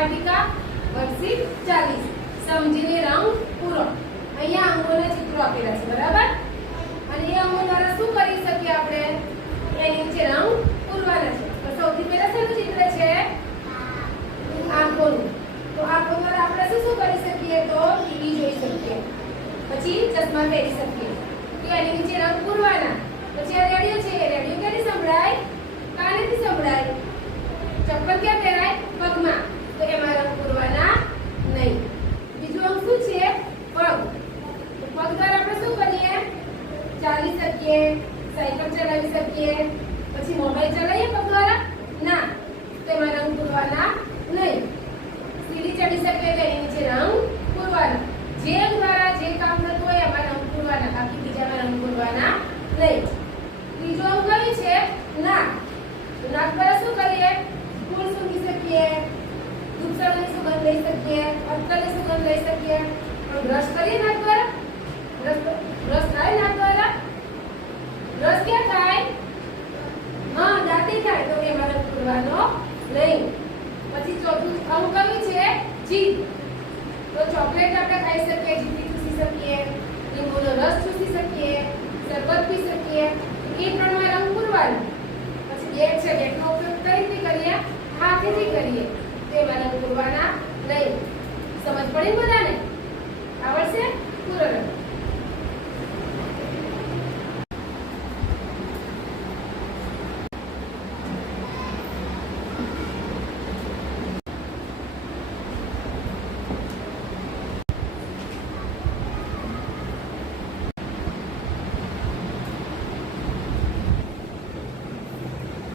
વાટિકા worksheet 40 સમજીને રંગ પૂરો. અહીંયા અંગોના ચિત્રો આપેલા છે બરાબર, અને એ અંગો દ્વારા શું કરી શકીએ આપણે? એની નીચે રંગ પૂરવાના છે. તો સૌથી પહેલા શેનું ચિત્ર છે? આંખોનું. તો આંખો દ્વારા આપણે શું કરી શકીએ? તો ટીવી જોઈ શકીએ, પછી ચશ્મા પહેરી શકીએ. તો એની નીચે રંગ પૂરવાના. પછી આ રેડિયો છે, રેડિયો ક્યાંથી સંભળાય? કાનેથી સંભળાય. ચપ્પલ ક્યાં પહેરાય? પગમાં. તો એમાં રંગ પૂરવાના નહીં. બીજું અંગ શું છે? પગ. તો પગ દ્વારા આપણે શું કરીએ? ચાલી શકીએ, સાયકલ ચલાવી શકીએ, પછી મોબાઈલ ચલાવીએ પગ દ્વારા? ના, તો એમાં રંગ પૂરવાના નહીં. સીડી ચડી શકીએ તો એની નીચે રંગ પૂરવાના. જે અંગ દ્વારા જે કામ થતું હોય એમાં રંગ પૂરવાના, બાકી બીજામાં રંગ પૂરવાના નહીં. ત્રીજો અંગ કયું છે? નાક. તો નાક દ્વારા શું કરીએ? ફૂલ સૂંઘી શકીએ, દૂધસાની સુગંધ લઈ શકીએ, અત્તરની સુગંધ લઈ શકીએ. પણ બ્રશ કરીએ નાક દ્વારા? બ્રશ થાય નાક દ્વારા? બ્રશ ક્યાં થાય? હા, દાંતે થાય. તો એમાં રંગ પૂરવાનો નહીં. પછી ચોથું અંગ કયું છે? જીભ. તો ચોકલેટ આપણે ખાઈ શકીએ, જીભથી ચૂસી શકીએ, લીંબુનો રસ ચૂસી શકીએ, શરબત પી શકીએ. એ ત્રણમાં રંગ પૂરવાનો. પછી બેટ છે, બેટનો ઉપયોગ કઈ રીતે કરીએ? હાથેથી કરીએ. તો એમાં રંગ પૂરવાના નહીં. સમજ પડી બધાને? આવડશે? પૂરો રંગ.